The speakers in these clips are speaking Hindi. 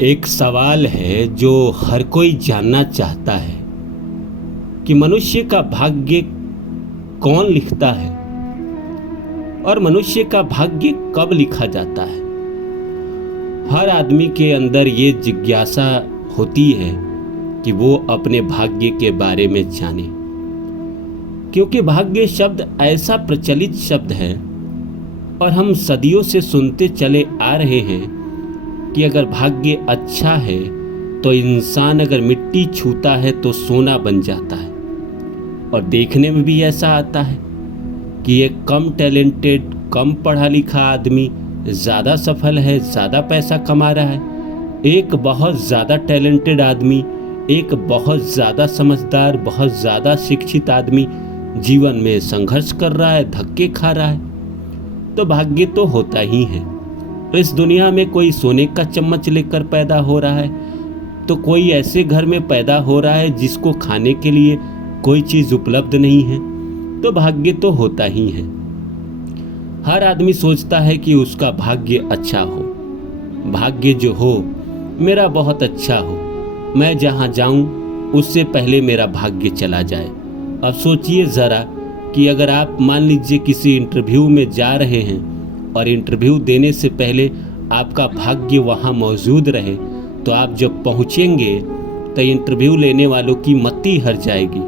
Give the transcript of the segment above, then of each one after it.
एक सवाल है जो हर कोई जानना चाहता है कि मनुष्य का भाग्य कौन लिखता है और मनुष्य का भाग्य कब लिखा जाता है। हर आदमी के अंदर ये जिज्ञासा होती है कि वो अपने भाग्य के बारे में जाने, क्योंकि भाग्य शब्द ऐसा प्रचलित शब्द है और हम सदियों से सुनते चले आ रहे हैं कि अगर भाग्य अच्छा है तो इंसान अगर मिट्टी छूता है तो सोना बन जाता है। और देखने में भी ऐसा आता है कि एक कम टैलेंटेड, कम पढ़ा लिखा आदमी ज़्यादा सफल है, ज़्यादा पैसा कमा रहा है। एक बहुत ज़्यादा टैलेंटेड आदमी, एक बहुत ज़्यादा समझदार, बहुत ज़्यादा शिक्षित आदमी जीवन में संघर्ष कर रहा है, धक्के खा रहा है। तो भाग्य तो होता ही है। इस दुनिया में कोई सोने का चम्मच लेकर पैदा हो रहा है तो कोई ऐसे घर में पैदा हो रहा है जिसको खाने के लिए कोई चीज़ उपलब्ध नहीं है। तो भाग्य तो होता ही है। हर आदमी सोचता है कि उसका भाग्य अच्छा हो, भाग्य जो हो मेरा बहुत अच्छा हो, मैं जहाँ जाऊँ उससे पहले मेरा भाग्य चला जाए। अब सोचिए ज़रा कि अगर आप मान लीजिए किसी इंटरव्यू में जा रहे हैं और इंटरव्यू देने से पहले आपका भाग्य वहाँ मौजूद रहे तो आप जब पहुँचेंगे तो इंटरव्यू लेने वालों की मत्ती हर जाएगी।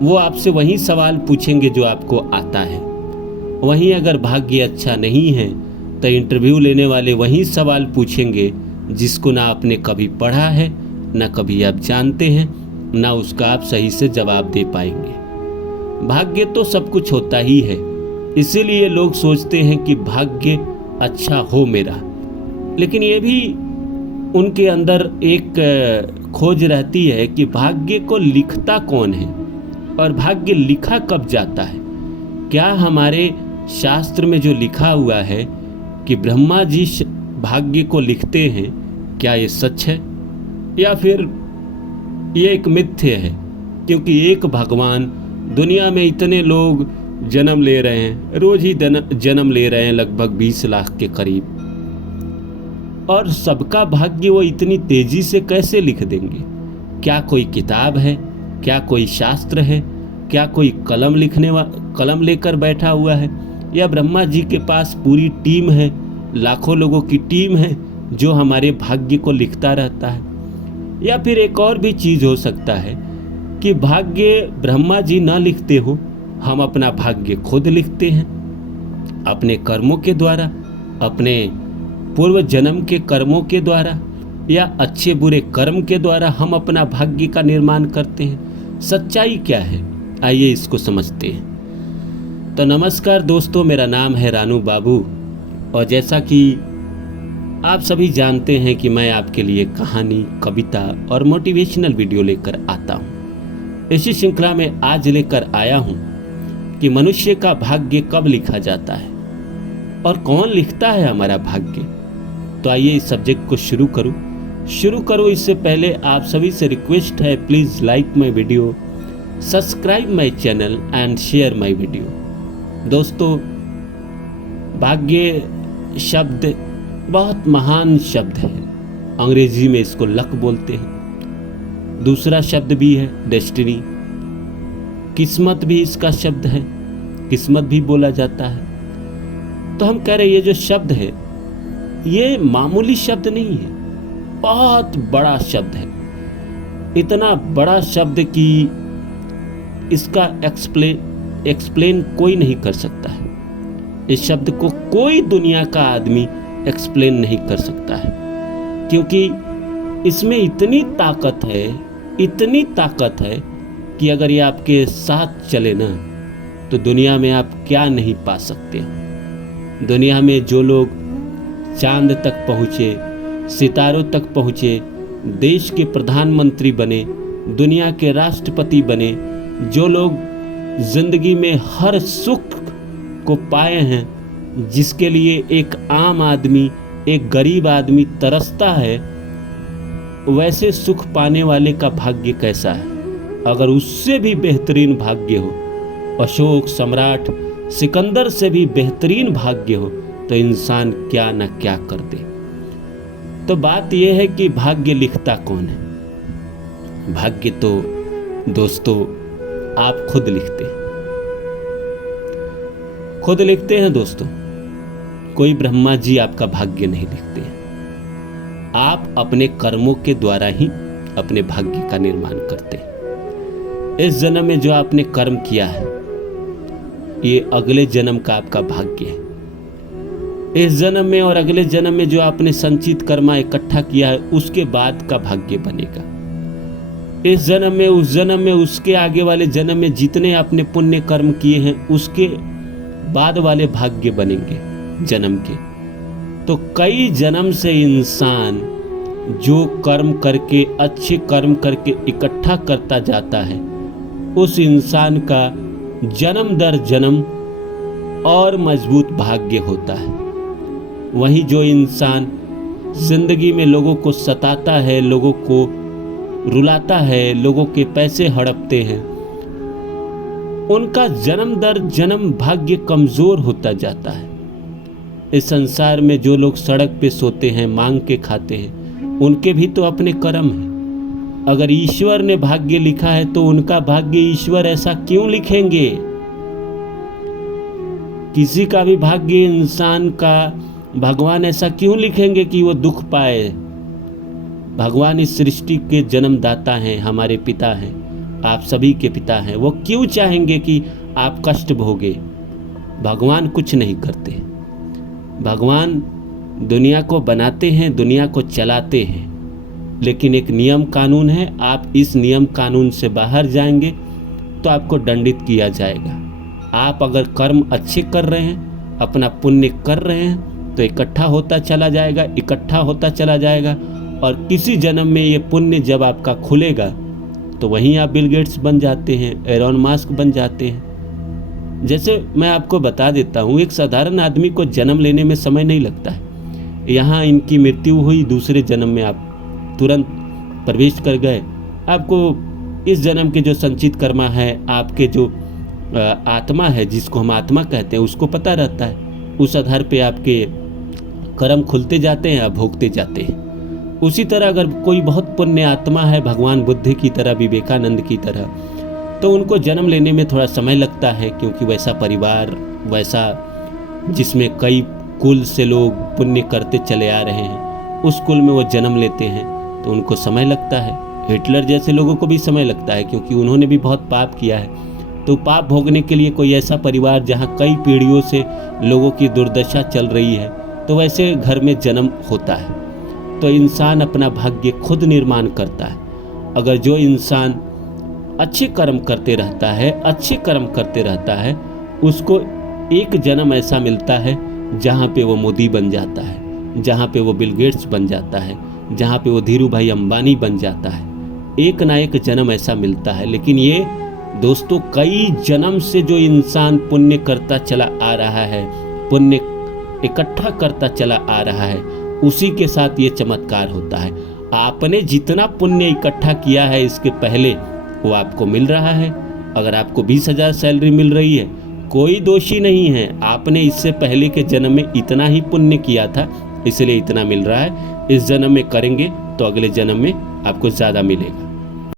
वो आपसे वही सवाल पूछेंगे जो आपको आता है। वहीं अगर भाग्य अच्छा नहीं है तो इंटरव्यू लेने वाले वही सवाल पूछेंगे जिसको ना आपने कभी पढ़ा है, ना कभी आप जानते हैं, ना उसका आप सही से जवाब दे पाएंगे। भाग्य तो सब कुछ होता ही है, इसीलिए लोग सोचते हैं कि भाग्य अच्छा हो मेरा। लेकिन ये भी उनके अंदर एक खोज रहती है कि भाग्य को लिखता कौन है और भाग्य लिखा कब जाता है। क्या हमारे शास्त्र में जो लिखा हुआ है कि ब्रह्मा जी भाग्य को लिखते हैं, क्या ये सच है या फिर ये एक मिथ्य है? क्योंकि एक भगवान, दुनिया में इतने लोग जन्म ले रहे हैं, रोज ही जन्म ले रहे हैं, लगभग 20 लाख के करीब, और सबका भाग्य वो इतनी तेजी से कैसे लिख देंगे? क्या कोई किताब है? क्या कोई शास्त्र है? क्या कोई कलम लेकर बैठा हुआ है? या ब्रह्मा जी के पास पूरी टीम है, लाखों लोगों की टीम है जो हमारे भाग्य को लिखता रहता है? या फिर एक और भी चीज़ हो सकता है कि भाग्य ब्रह्मा जी ना लिखते हो, हम अपना भाग्य खुद लिखते हैं अपने कर्मों के द्वारा, अपने पूर्व जन्म के कर्मों के द्वारा या अच्छे बुरे कर्म के द्वारा हम अपना भाग्य का निर्माण करते हैं। सच्चाई क्या है, आइए इसको समझते हैं। तो नमस्कार दोस्तों, मेरा नाम है रानू बाबू और जैसा कि आप सभी जानते हैं कि मैं आपके लिए कहानी, कविता और मोटिवेशनल वीडियो लेकर आता हूँ। इसी श्रृंखला में आज लेकर आया हूँ कि मनुष्य का भाग्य कब लिखा जाता है और कौन लिखता है हमारा भाग्य। तो आइए इस सब्जेक्ट को शुरू करूँ। इससे पहले आप सभी से रिक्वेस्ट है, please like my video, subscribe my channel and share my video. दोस्तों, भाग्य शब्द बहुत महान शब्द है। अंग्रेजी में इसको लक बोलते हैं। दूसरा शब्द भी है डेस्टिनी, किस्मत भी इसका शब्द है, किस्मत भी बोला जाता है। तो हम कह रहे हैं ये जो शब्द है ये मामूली शब्द नहीं है, बहुत बड़ा शब्द है। इतना बड़ा शब्द कि इसका एक्सप्लेन कोई नहीं कर सकता है। इस शब्द को कोई दुनिया का आदमी एक्सप्लेन नहीं कर सकता है, क्योंकि इसमें इतनी ताकत है कि अगर ये आपके साथ चले ना तो दुनिया में आप क्या नहीं पा सकते। दुनिया में जो लोग चांद तक पहुँचे, सितारों तक पहुँचे, देश के प्रधानमंत्री बने, दुनिया के राष्ट्रपति बने, जो लोग जिंदगी में हर सुख को पाए हैं, जिसके लिए एक आम आदमी, एक गरीब आदमी तरसता है, वैसे सुख पाने वाले का भाग्य कैसा है? अगर उससे भी बेहतरीन भाग्य हो, अशोक सम्राट सिकंदर से भी बेहतरीन भाग्य हो, तो इंसान क्या न क्या कर दे। तो बात यह है कि भाग्य लिखता कौन है? भाग्य तो दोस्तों आप खुद लिखते हैं, खुद लिखते हैं दोस्तों। कोई ब्रह्मा जी आपका भाग्य नहीं लिखते हैं। आप अपने कर्मों के द्वारा ही अपने भाग्य का निर्माण करते हैं। इस जन्म में जो आपने कर्म किया है, ये अगले जन्म का आपका भाग्य है। इस जन्म में और अगले जन्म में जो आपने संचित कर्मा इकट्ठा किया है, उसके बाद का भाग्य बनेगा। इस जन्म में, उस जन्म में, उसके आगे वाले जन्म में जितने आपने पुण्य कर्म किए हैं, उसके बाद वाले भाग्य बनेंगे जन्म के। तो कई जन्म से इंसान जो कर्म करके, अच्छे कर्म करके इकट्ठा करता जाता है, उस इंसान का जन्म दर जन्म और मजबूत भाग्य होता है। वहीं जो इंसान जिंदगी में लोगों को सताता है, लोगों को रुलाता है, लोगों के पैसे हड़पते हैं, उनका जन्म दर जन्म भाग्य कमजोर होता जाता है। इस संसार में जो लोग सड़क पे सोते हैं, मांग के खाते हैं, उनके भी तो अपने कर्म हैं। अगर ईश्वर ने भाग्य लिखा है तो उनका भाग्य ईश्वर ऐसा क्यों लिखेंगे? किसी का भी भाग्य इंसान का भगवान ऐसा क्यों लिखेंगे कि वो दुख पाए? भगवान इस सृष्टि के जन्मदाता हैं, हमारे पिता हैं, आप सभी के पिता हैं। वो क्यों चाहेंगे कि आप कष्ट भोगे? भगवान कुछ नहीं करते। भगवान दुनिया को बनाते हैं, दुनिया को चलाते हैं, लेकिन एक नियम कानून है। आप इस नियम कानून से बाहर जाएंगे तो आपको दंडित किया जाएगा। आप अगर कर्म अच्छे कर रहे हैं, अपना पुण्य कर रहे हैं, तो इकट्ठा होता चला जाएगा, इकट्ठा होता चला जाएगा। और किसी जन्म में ये पुण्य जब आपका खुलेगा तो वहीं आप बिल गेट्स बन जाते हैं, एलोन मस्क बन जाते हैं। जैसे मैं आपको बता देता हूँ, एक साधारण आदमी को जन्म लेने में समय नहीं लगता है। यहाँ इनकी मृत्यु हुई, दूसरे जन्म में आप तुरंत प्रवेश कर गए। आपको इस जन्म के जो संचित कर्मा है, आपके जो आत्मा है, जिसको हम आत्मा कहते हैं, उसको पता रहता है। उस आधार पे आपके कर्म खुलते जाते हैं, आप भोगते जाते हैं। उसी तरह अगर कोई बहुत पुण्य आत्मा है, भगवान बुद्ध की तरह, विवेकानंद की तरह, तो उनको जन्म लेने में थोड़ा समय लगता है, क्योंकि वैसा परिवार, वैसा जिसमें कई कुल से लोग पुण्य करते चले आ रहे हैं, उस कुल में वो जन्म लेते हैं, तो उनको समय लगता है। हिटलर जैसे लोगों को भी समय लगता है, क्योंकि उन्होंने भी बहुत पाप किया है। तो पाप भोगने के लिए कोई ऐसा परिवार जहाँ कई पीढ़ियों से लोगों की दुर्दशा चल रही है, तो वैसे घर में जन्म होता है। तो इंसान अपना भाग्य खुद निर्माण करता है। अगर जो इंसान अच्छे कर्म करते रहता है, अच्छे कर्म करते रहता है, उसको एक जन्म ऐसा मिलता है जहाँ पे वो मोदी बन जाता है, जहाँ पे वो बिल गेट्स बन जाता है, जहाँ पे वो धीरू भाई अंबानी बन जाता है। एक ना एक जन्म ऐसा मिलता है। लेकिन ये दोस्तों, कई जन्म से जो इंसान पुण्य करता चला आ रहा है, पुण्य इकट्ठा करता चला आ रहा है, उसी के साथ ये चमत्कार होता है। आपने जितना पुण्य इकट्ठा किया है इसके पहले, वो आपको मिल रहा है। अगर आपको 20,000 सैलरी मिल रही है, कोई दोषी नहीं है। आपने इससे पहले के जन्म में इतना ही पुण्य किया था, इसलिए इतना मिल रहा है। इस जन्म में करेंगे तो अगले जन्म में आपको ज़्यादा मिलेगा।